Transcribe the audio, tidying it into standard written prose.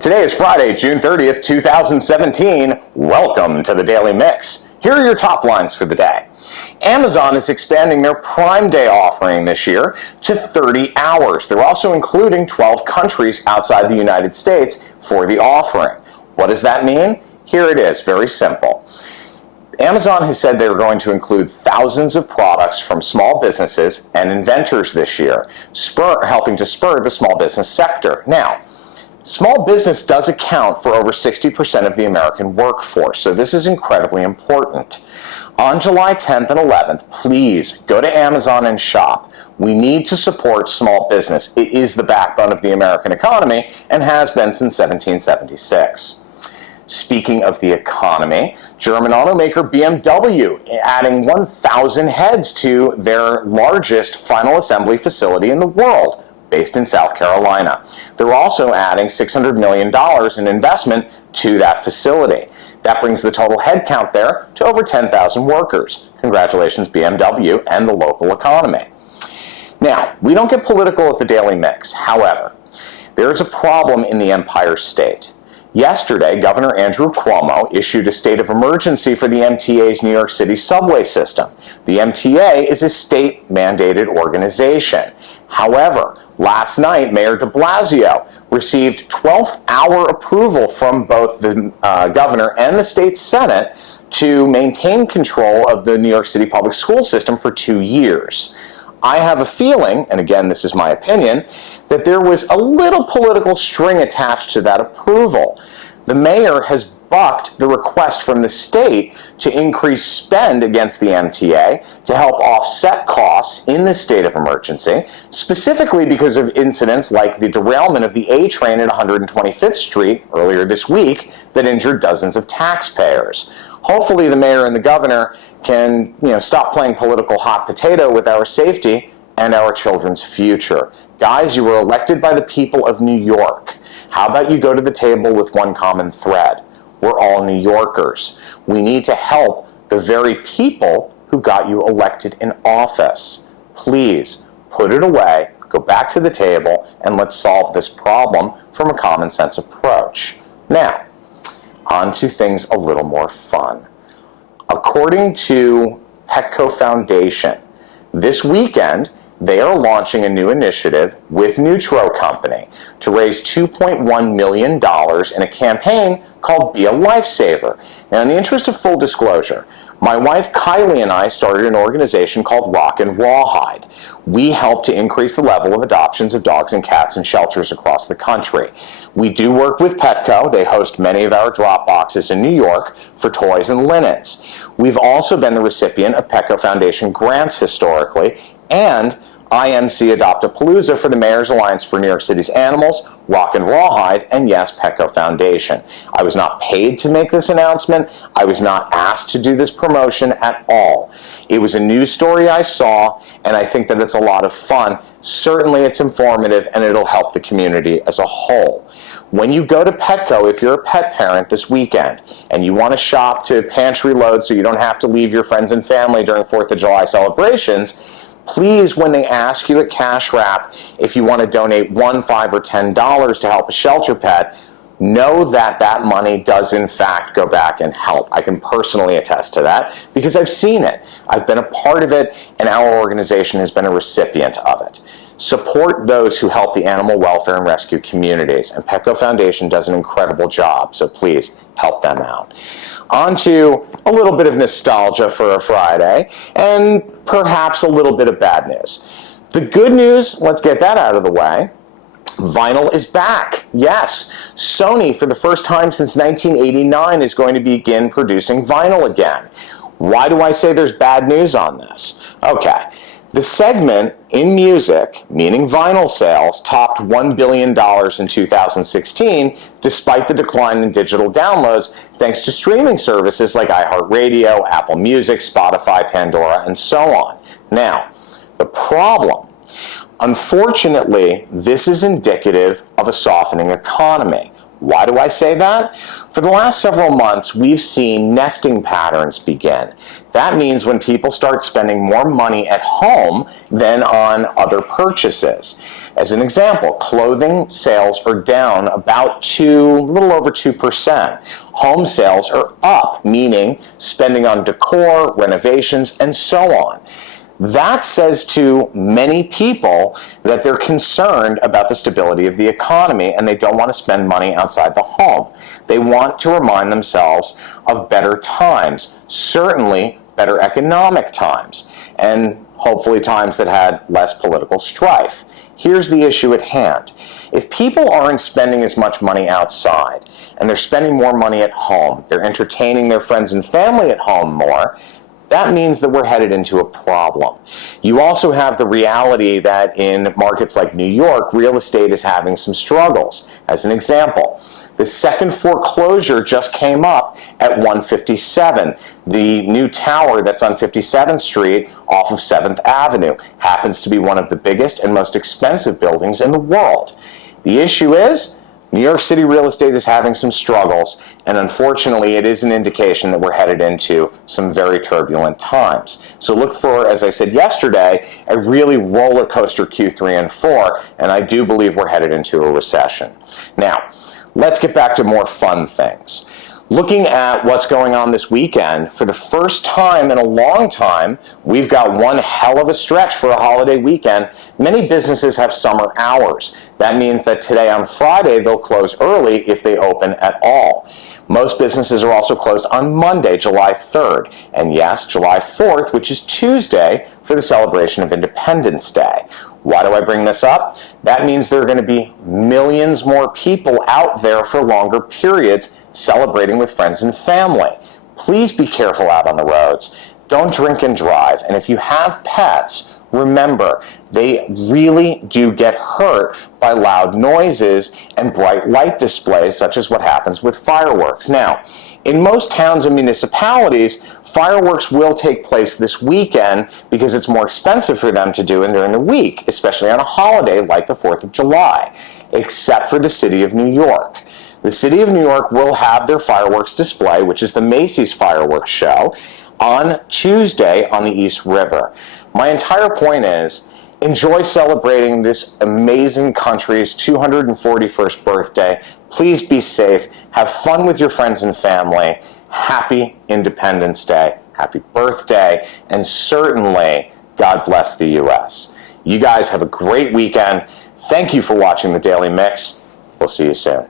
Today is Friday, June 30th, 2017. Welcome to the Daily Mix. Here are your top lines for the day. Amazon is expanding their Prime Day offering this year to 30 hours. They're also including 12 countries outside the United States for the offering. What does that mean? Here it is, very simple. Amazon has said they're going to include thousands of products from small businesses and inventors this year, helping to spur the small business sector. Now, small business does account for over 60% of the American workforce, so this is incredibly important. On July 10th and 11th, please go to Amazon and shop. We need to support small business. It is the backbone of the American economy and has been since 1776. Speaking of the economy, German automaker BMW adding 1,000 heads to their largest final assembly facility in the world, based in South Carolina. They're also adding $600 million in investment to that facility. That brings the total headcount there to over 10,000 workers. Congratulations, BMW and the local economy. Now, we don't get political at the Daily Mix. However, there is a problem in the Empire State. Yesterday, Governor Andrew Cuomo issued a state of emergency for the MTA's New York City subway system. The MTA is a state-mandated organization. However, last night, Mayor de Blasio received 12th hour approval from both the governor and the state senate to maintain control of the New York City public school system for 2 years. I have a feeling, and again, this is my opinion, that there was a little political string attached to that approval. The mayor has bucked the request from the state to increase spend against the MTA to help offset costs in this state of emergency, specifically because of incidents like the derailment of the A train at 125th Street earlier this week that injured dozens of taxpayers. Hopefully the mayor and the governor can, stop playing political hot potato with our safety and our children's future. Guys, you were elected by the people of New York. How about you go to the table with one common thread? We're all New Yorkers. We need to help the very people who got you elected in office. Please put it away, go back to the table, and let's solve this problem from a common sense approach. Now, on to things a little more fun. According to Petco Foundation, this weekend, they are launching a new initiative with Nutro Company to raise $2.1 million in a campaign called Be a Lifesaver. Now, in the interest of full disclosure, my wife Kylie and I started an organization called Rock and Rawhide. We help to increase the level of adoptions of dogs and cats in shelters across the country. We do work with Petco. They host many of our drop boxes in New York for toys and linens. We've also been the recipient of Petco Foundation grants historically, and IMC Adopt-A-Palooza for the Mayor's Alliance for New York City's Animals, Rock and Rawhide, and yes, Petco Foundation. I was not paid to make this announcement. I was not asked to do this promotion at all. It was a news story I saw, and I think that it's a lot of fun. Certainly it's informative, and it'll help the community as a whole. When you go to Petco, if you're a pet parent this weekend, and you want to shop to pantry load so you don't have to leave your friends and family during 4th of July celebrations, please, when they ask you at Cash Wrap if you want to donate $1, $5, or $10 to help a shelter pet, know that that money does in fact go back and help. I can personally attest to that because I've seen it. I've been a part of it, and our organization has been a recipient of it. Support those who help the animal welfare and rescue communities, and Petco Foundation does an incredible job, so please help them out. On to a little bit of nostalgia for a Friday, and perhaps a little bit of bad news. The good news, let's get that out of the way. Vinyl is back. Yes, Sony, for the first time since 1989, is going to begin producing vinyl again. Why do I say there's bad news on this? Okay. The segment in music, meaning vinyl sales, topped $1 billion in 2016, despite the decline in digital downloads, thanks to streaming services like iHeartRadio, Apple Music, Spotify, Pandora, and so on. Now, the problem, unfortunately, this is indicative of a softening economy. Why do I say that? For the last several months, we've seen nesting patterns begin. That means when people start spending more money at home than on other purchases. As an example, clothing sales are down about a little over 2%. Home sales are up, meaning spending on decor, renovations, and so on. That says to many people that they're concerned about the stability of the economy and they don't want to spend money outside the home. They want to remind themselves of better times, certainly better economic times, and hopefully times that had less political strife. Here's the issue at hand. If people aren't spending as much money outside and they're spending more money at home, they're entertaining their friends and family at home more, that means that we're headed into a problem. You also have the reality that in markets like New York, real estate is having some struggles. As an example, the second foreclosure just came up at 157. The new tower that's on 57th Street off of 7th Avenue happens to be one of the biggest and most expensive buildings in the world. The issue is, New York City real estate is having some struggles, and unfortunately it is an indication that we're headed into some very turbulent times. So look for, as I said yesterday, a really roller coaster Q3 and 4, and I do believe we're headed into a recession. Now, let's get back to more fun things. Looking at what's going on this weekend, for the first time in a long time, we've got one hell of a stretch for a holiday weekend. Many businesses have summer hours. That means that today on Friday, they'll close early if they open at all. Most businesses are also closed on Monday, July 3rd, and yes, July 4th, which is Tuesday, for the celebration of Independence Day. Why do I bring this up? That means there are going to be millions more people out there for longer periods celebrating with friends and family. Please be careful out on the roads. Don't drink and drive. And if you have pets, remember, they really do get hurt by loud noises and bright light displays, such as what happens with fireworks. Now, in most towns and municipalities, fireworks will take place this weekend because it's more expensive for them to do it during the week, especially on a holiday like the 4th of July, except for the city of New York. The city of New York will have their fireworks display, which is the Macy's Fireworks Show, on Tuesday on the East River. My entire point is, enjoy celebrating this amazing country's 241st birthday. Please be safe. Have fun with your friends and family. Happy Independence Day. Happy birthday. And certainly, God bless the U.S. You guys have a great weekend. Thank you for watching The Daily Mix. We'll see you soon.